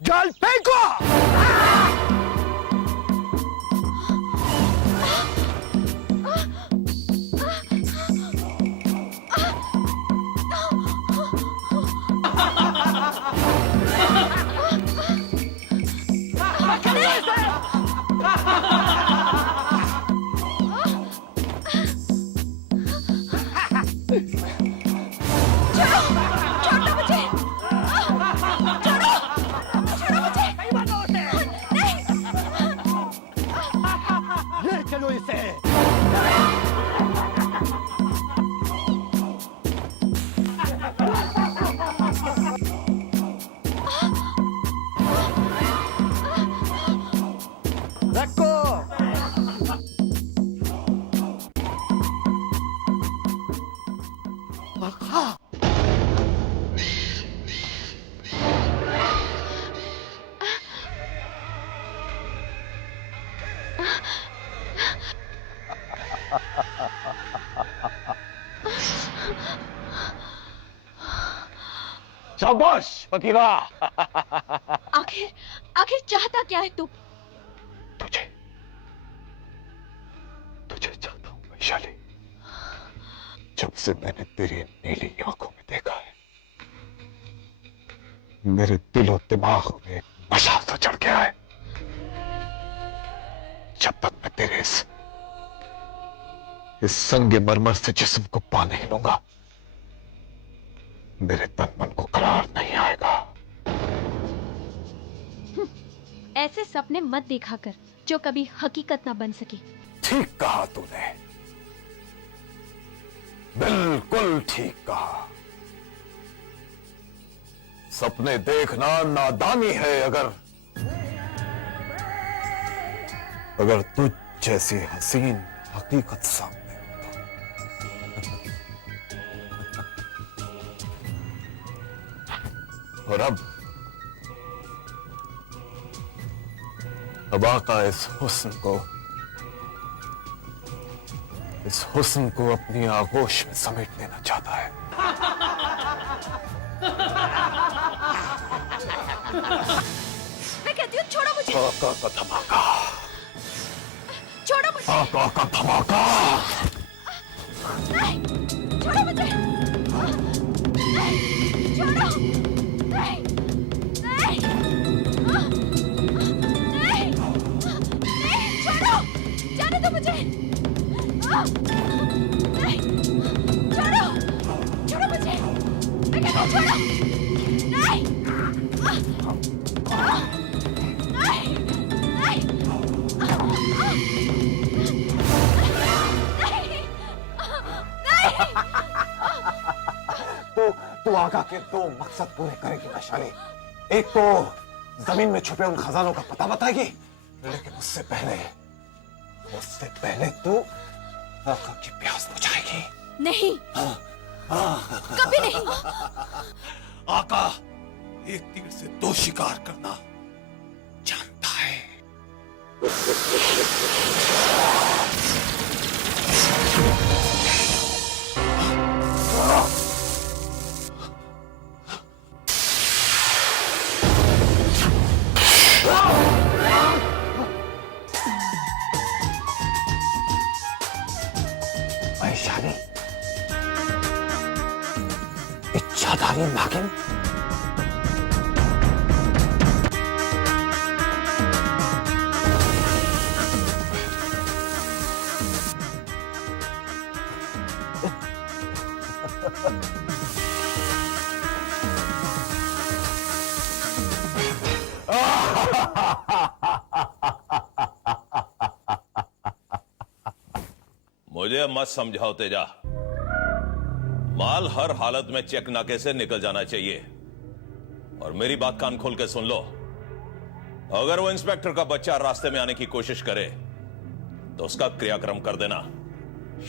जाल फेंको। चलो इसे। रखो। शाबाश फकीरा। आखिर आखिर चाहता क्या है तू? तुझे तुझे चाहता हूं वैशाली। जब से मैंने तेरी नीली आंखों में देखा है, मेरे दिलो दिमाग में नशा सा चढ़ गया है। जब तक मैं तेरे इस संगे मरमर से जिस्म को पा नहीं लूंगा, मेरे तन मन को करार नहीं आएगा। ऐसे सपने मत देखा कर जो कभी हकीकत ना बन सके। ठीक कहा तूने, बिल्कुल ठीक कहा। सपने देखना नादानी है अगर तुझ जैसी हसीन हकीकत सामने और अब आका इस हुस्न को अपनी आगोश में समेट लेना चाहता है। मैं कहती हूँ छोड़ो मुझे। आका का धमाका। छोड़ो मुझे। आका का धमाका। नहीं, छोड़ो मुझे। नहीं, छोड़ो। नहीं, नहीं, नहीं, नहीं, छोड़ो। जाने दो मुझे। नहीं, छोड़ो, छोड़ो मुझे। मैं कहती हूँ छोड़ो। नहीं, तू आका के दो मकसद पूरे करेगी वैशाली। एक तो जमीन में छुपे उन खजानों का पता बताएगी, लेकिन उससे पहले तू आका की प्यास बुझाएगी। नहीं, कभी नहीं। आका एक तीर से दो शिकार करना जानता है। वैशाली, इच्छाधारी नागिन। मुझे मत समझाओ तेजा। माल हर हालत में चेक नाके से निकल जाना चाहिए। और मेरी बात कान खोल के सुन लो, अगर वो इंस्पेक्टर का बच्चा रास्ते में आने की कोशिश करे तो उसका क्रियाक्रम कर देना।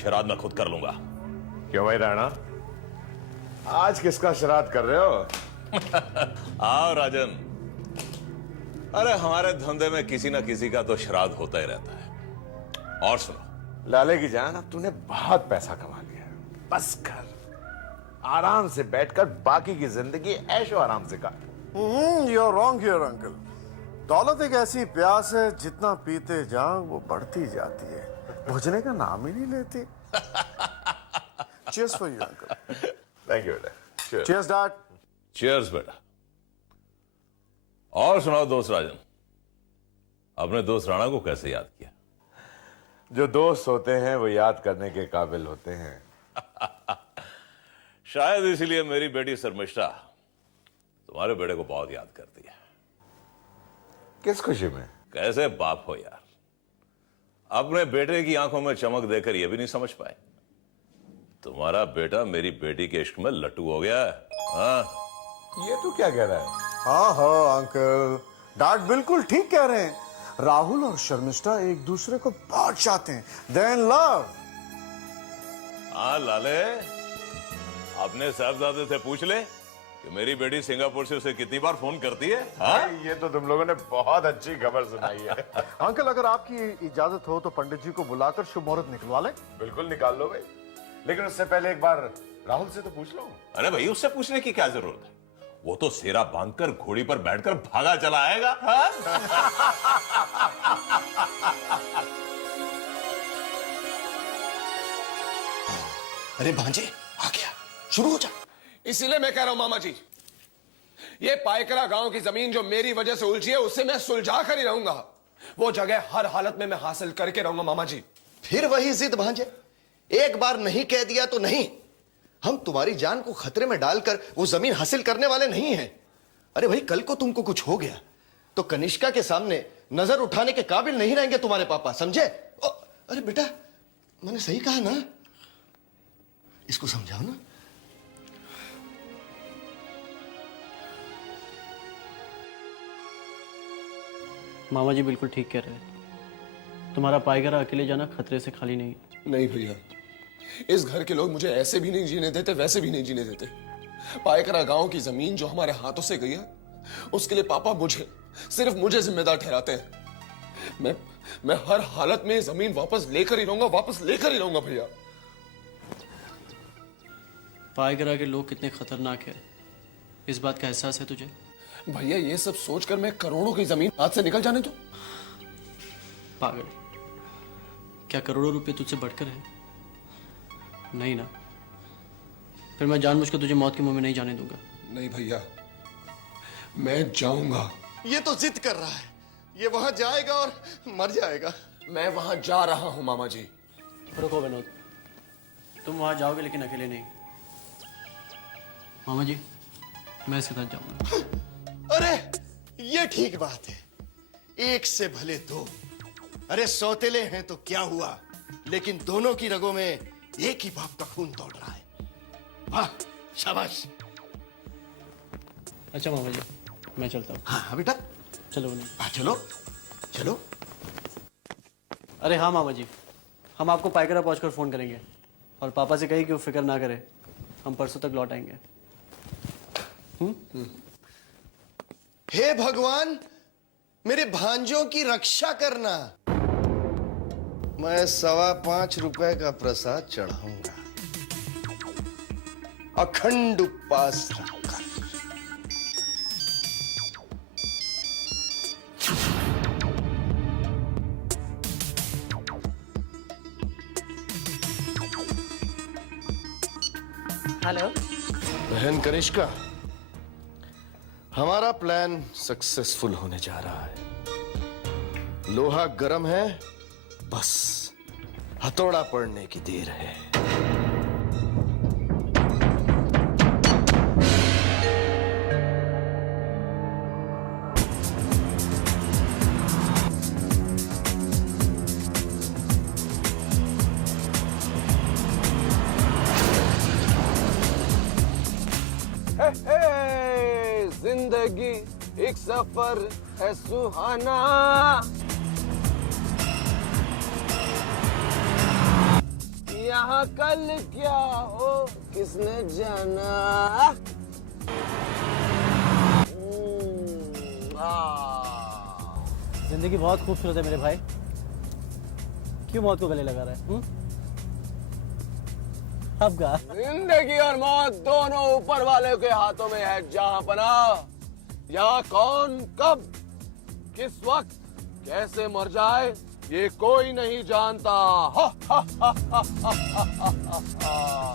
श्राद्ध मैं खुद कर लूंगा। क्यों भाई राणा, आज किसका श्राद्ध कर रहे हो? आओ राजन। अरे हमारे धंधे में किसी ना किसी का तो श्राद्ध होता ही रहता है। और सुनो लाले की जान, अब तूने बहुत पैसा कमा लिया है। बस कर, आराम से बैठकर बाकी की जिंदगी ऐशो आराम से काट। You are wrong here uncle. दौलत एक ऐसी प्यास है, जितना पीते जाओ वो बढ़ती जाती है, बुझने का नाम ही नहीं लेती। Cheers for you uncle. Thank you बेटा। Cheers dad. चीयर्स बेटा। और सुनाओ दोस्त राजन, अपने दोस्त राणा को कैसे याद किया? जो दोस्त होते हैं वो याद करने के काबिल होते हैं। शायद इसीलिए मेरी बेटी शर्मिष्ठा तुम्हारे बेटे को बहुत याद करती है। किस खुशी में? कैसे बाप हो यार, अपने बेटे की आंखों में चमक देकर यह भी नहीं समझ पाए तुम्हारा बेटा मेरी बेटी के इश्क में लट्टू हो गया है। हाँ? ये तो क्या कह रहा है? हाँ हाँ अंकल, डैड बिल्कुल ठीक कह रहे हैं। राहुल और शर्मिष्ठा एक दूसरे को बहुत चाहते हैं। Then love. हाँ लाले, अपने साहबजादे से पूछ ले कि मेरी बेटी सिंगापुर से उसे कितनी बार फोन करती है। हाँ? ये तो तुम लोगों ने बहुत अच्छी खबर सुनाई है। अंकल अगर आपकी इजाजत हो तो पंडित जी को बुलाकर शुभ मुहूर्त निकलवा लें। बिल्कुल निकाल लो भाई, लेकिन उससे पहले एक बार राहुल से तो पूछ लो। अरे भाई, उससे पूछने की क्या जरूरत है? वो तो सेरा बांधकर घोड़ी पर बैठकर भागा चला आएगा। हाँ? अरे भांजे आ गया, शुरू हो जा। इसीलिए मैं कह रहा हूं मामा जी, ये पायकरा गांव की जमीन जो मेरी वजह से उलझी है उसे मैं सुलझा कर ही रहूंगा। वो जगह हर हालत में मैं हासिल करके रहूंगा मामा जी। फिर वही जिद भांजे, एक बार नहीं कह दिया तो नहीं। हम तुम्हारी जान को खतरे में डालकर वो जमीन हासिल करने वाले नहीं हैं। अरे भाई, कल को तुमको कुछ हो गया तो कनिष्का के सामने नजर उठाने के काबिल नहीं रहेंगे तुम्हारे पापा, समझे? अरे बेटा, मैंने सही कहा ना? इसको समझाओ ना। मामा जी बिल्कुल ठीक कह रहे हैं। तुम्हारा पायगरा अकेले जाना खतरे से खाली नहीं। नहीं भैया, इस घर के लोग मुझे ऐसे भी नहीं जीने देते, वैसे भी नहीं जीने देते। पायकरा गांव की जमीन जो हमारे हाथों से गई है, उसके लिए पापा सिर्फ मुझे जिम्मेदार ठहराते हैं। मैं हर हालत में जमीन वापस लेकर ही रहूंगा भैया। पायगरा के लोग कितने खतरनाक है, इस बात का एहसास है तुझे? भैया, ये सब सोचकर मैं करोड़ों की जमीन हाथ से निकल जाने दो। पागल, क्या करोड़ों रुपए तुझसे बढ़कर है? नहीं ना, फिर मैं जानबूझकर तुझे मौत के मुंह में नहीं जाने दूंगा। नहीं भैया, मैं जाऊंगा। ये तो जिद कर रहा है, ये वहां जाएगा और मर जाएगा। मैं वहां जा रहा हूं मामा जी। रुको विनोद, तुम वहां जाओगे लेकिन अकेले नहीं। मामा जी, मैं इसके साथ जाऊंगा। अरे ये ठीक बात है, एक से भले दो। अरे सौतेले हैं तो क्या हुआ, लेकिन दोनों की रगों में एक ही बाप का खून दौड़ रहा है। वाह, शाबाश। अच्छा मामा जी, मैं चलता हूँ। हाँ बेटा, चलो विनोद। चलो चलो। अरे हाँ मामा जी, हम आपको पायकरा पहुंचकर फोन करेंगे और पापा से कहिए कि वो फिक्र ना करे, हम परसों तक लौट आएंगे। हे भगवान, मेरे भांजों की रक्षा करना। मैं 5.25 रुपए का प्रसाद चढ़ाऊंगा, अखंड उपवास रखकर। हेलो बहन कनिष्का, हमारा प्लान सक्सेसफुल होने जा रहा है। लोहा गर्म है, बस हथौड़ा पड़ने की देर है। जिंदगी एक सफर है सुहाना, कहाँ कल क्या हो किसने जाना। जिंदगी बहुत खूबसूरत है मेरे भाई, क्यों मौत को गले लगा रहा है? अब गा। जिंदगी और मौत दोनों ऊपर वाले के हाथों में है जहां पना। यहाँ कौन कब किस वक्त कैसे मर जाए ये कोई नहीं जानता। हा, हा, हा, हा, हा, हा, हा, हा।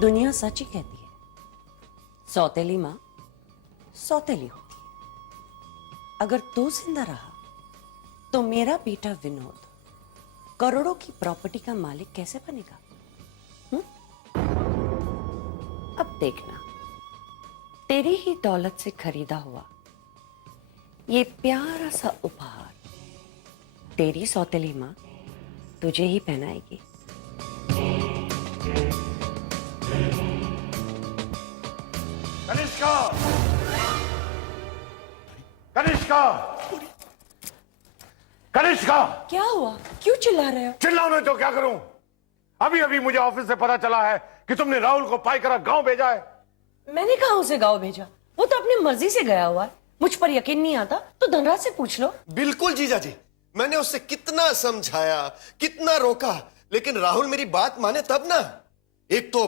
दुनिया सच ही कहती है, सौतेली माँ सौतेली होती है। अगर तू जिंदा रहा तो मेरा बेटा विनोद करोड़ों की प्रॉपर्टी का मालिक कैसे बनेगा? अब देखना, तेरी ही दौलत से खरीदा हुआ ये प्यारा सा उपहार तेरी सौतेली माँ तुझे ही पहनाएगी। कनिष्का! कनिष्का! कनिष्का! क्या हुआ? क्यों चिल्ला रहे हो? चिल्लाऊं नहीं तो क्या करूं? अभी अभी मुझे ऑफिस से पता चला है कि तुमने राहुल को पाईकरा गांव भेजा है। मैंने कहा उसे गांव भेजा, वो तो अपनी मर्जी से गया हुआ है। मुझ पर यकीन नहीं आता तो धनराज से पूछ लो। बिल्कुल जीजा जी, मैंने उससे कितना समझाया, कितना रोका, लेकिन राहुल मेरी बात माने तब ना। एक तो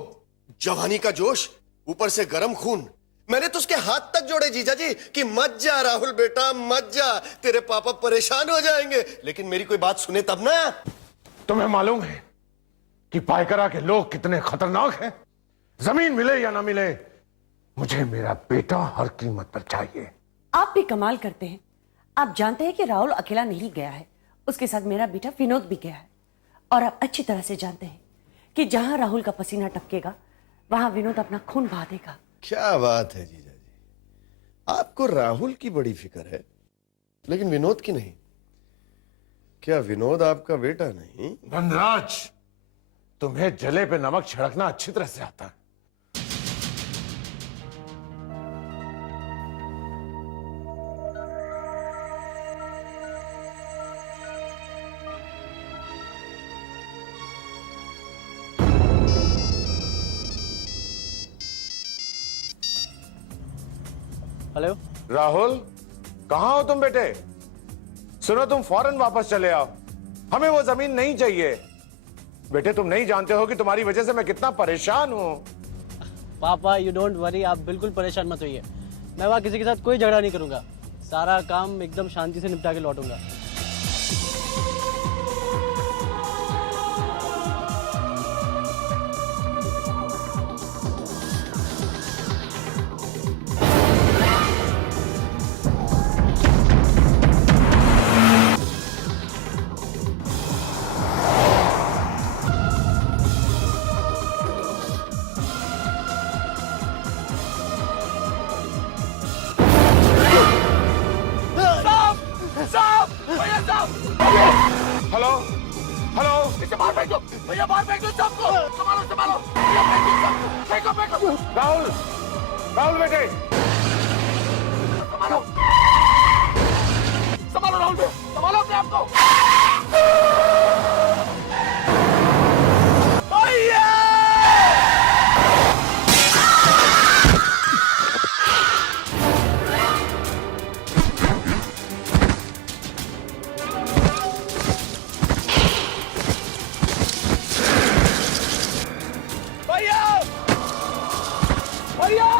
जवानी का जोश, ऊपर से गर्म खून। मैंने तो उसके हाथ तक जोड़े जीजा जी कि मत जा राहुल बेटा, मत जा, तेरे पापा परेशान हो जाएंगे। लेकिन मेरी कोई बात सुने तब ना। तुम्हें मालूम है कि पाईकरा के लोग कितने खतरनाक हैं? जमीन मिले या ना मिले, मुझे मेरा बेटा हर कीमत पर चाहिए। आप भी कमाल करते हैं। आप जानते हैं कि राहुल अकेला नहीं गया है, उसके साथ मेरा बेटा विनोद भी गया है। और आप अच्छी तरह से जानते हैं कि जहां राहुल का पसीना टपकेगा वहां विनोद अपना खून बहा देगा। क्या बात है जीजा जी, आपको राहुल की बड़ी फिक्र है लेकिन विनोद की नहीं। क्या विनोद आपका बेटा नहीं? धनराज, तुम्हें जले पे नमक छिड़कना अच्छी तरह से आता है। हेलो राहुल, कहां हो तुम बेटे? सुनो, तुम फौरन वापस चले आओ, हमें वो जमीन नहीं चाहिए। बेटे, तुम नहीं जानते हो कि तुम्हारी वजह से मैं कितना परेशान हूं। पापा यू डोंट वरी, आप बिल्कुल परेशान मत होइए। मैं वहाँ किसी के साथ कोई झगड़ा नहीं करूंगा, सारा काम एकदम शांति से निपटा के लौटूंगा। हेलो हेलो, इसे बाहर फेंको भैया, बाहर फेंको सबको। संभालो संभालो भैया, फेंको फेंको। राहुल, राहुल बेटे, संभालो संभालो राहुल भैया, संभालो अपने आप को। भैया भैया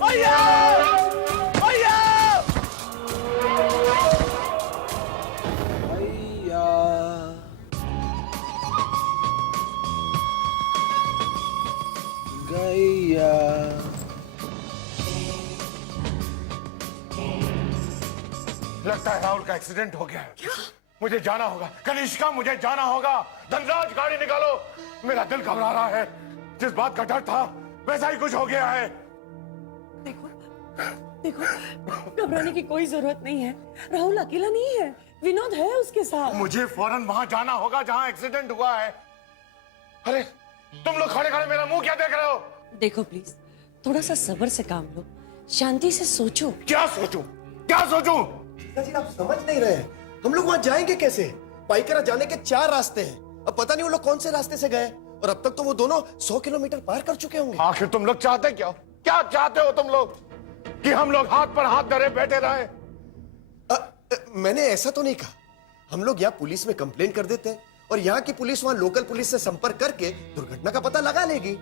भैया भैया गैया। लगता है राहुल का एक्सीडेंट हो गया है। मुझे जाना होगा कनिष्का, मुझे जाना होगा। धनराज, गाड़ी निकालो, मेरा दिल घबरा रहा है। जिस बात का डर था वैसा ही कुछ हो गया है। देखो देखो, घबराने की कोई जरूरत नहीं है। राहुल अकेला नहीं है, विनोद है उसके साथ। मुझे फौरन वहां जाना होगा जहां एक्सीडेंट हुआ है। अरे तुम लोग खड़े खड़े मेरा मुंह क्या देख रहे हो? देखो प्लीज, थोड़ा सा सब्र से काम लो, शांति से सोचो। क्या सोचूं? क्या सोचूं? जी आप समझ नहीं रहे हैं, हम लोग वहां जाएंगे कैसे? पाइकरा जाने के 4 रास्ते हैं, अब पता नहीं वो लोग कौन से रास्ते से गए, और अब तक तो वो दोनों 100 किलोमीटर पार कर चुके होंगे। आखिर तुम लोग चाहते क्या हो? क्या चाहते हो तुम लोग? कि हम लोग हाथ पर हाथ धरे बैठे रहे? मैंने ऐसा तो नहीं कहा। हम लोग यहाँ पुलिस में कंप्लेन कर देते हैं और यहाँ की पुलिस वहां लोकल पुलिस से संपर्क करके दुर्घटना का पता लगा लेगी।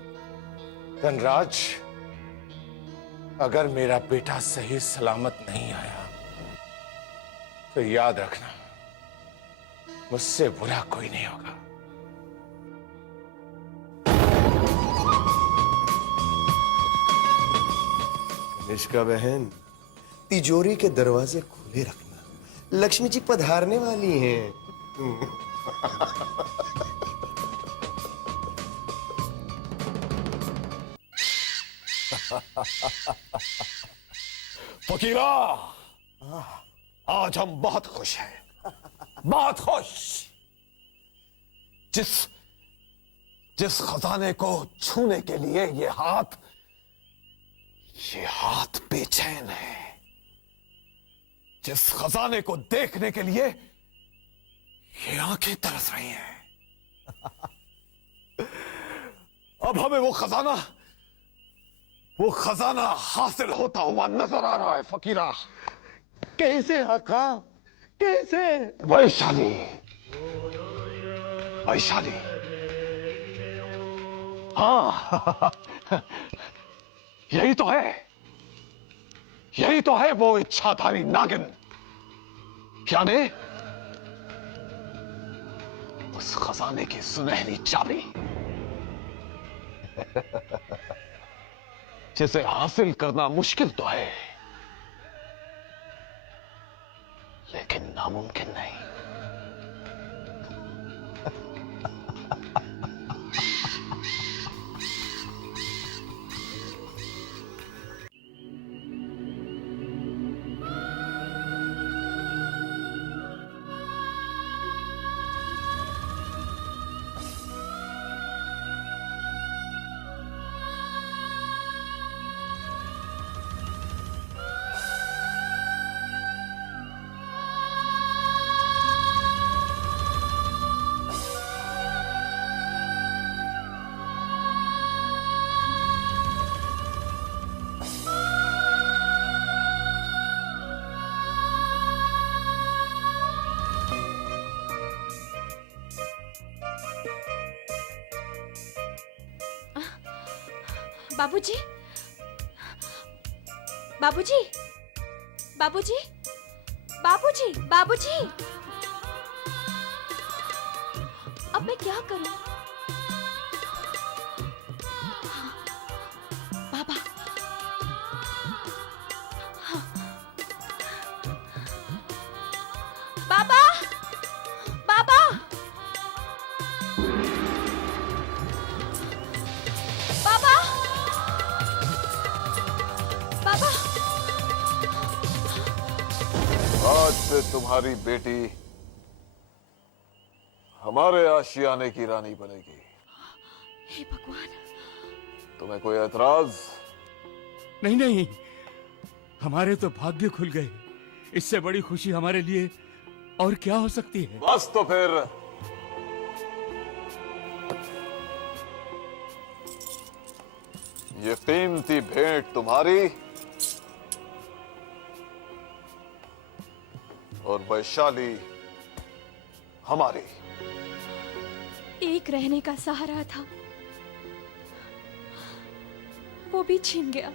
धनराज, अगर मेरा बेटा सही सलामत नहीं आया तो याद रखना, मुझसे बुरा कोई नहीं होगा। निष्का बहन, तिजोरी के दरवाजे खुले रखना, लक्ष्मी जी पधारने वाली हैं। फकीरा, आज हम बहुत खुश हैं, बहुत खुश। जिस खजाने को छूने के लिए ये हाथ बेचैन है, जिस खजाने को देखने के लिए ये आंखें तरस रही हैं, अब हमें वो खजाना हासिल होता हुआ नजर आ रहा है। फकीरा, कैसे आका? कैसे? वैशाली, हाँ, यही तो है वो इच्छाधारी नागिन, यानी उस खजाने की सुनहरी चाबी, जिसे हासिल करना मुश्किल तो है लेकिन नामुमकिन नहीं। बाबूजी, बाबूजी, बाबूजी, बाबूजी, बाबूजी, अब मैं क्या करूं? बाबा, बाबा, बाबा, बाबा, बाबा, आज से तुम्हारी बेटी हमारे आशियाने की रानी बनेगी। हे भगवान। तुम्हें कोई एतराज? नहीं नहीं, हमारे तो भाग्य खुल गए। इससे बड़ी खुशी हमारे लिए और क्या हो सकती है? बस तो फिर ये कीमती भेंट तुम्हारी और वैशाली हमारी। एक रहने का सहारा था, वो भी छीन गया।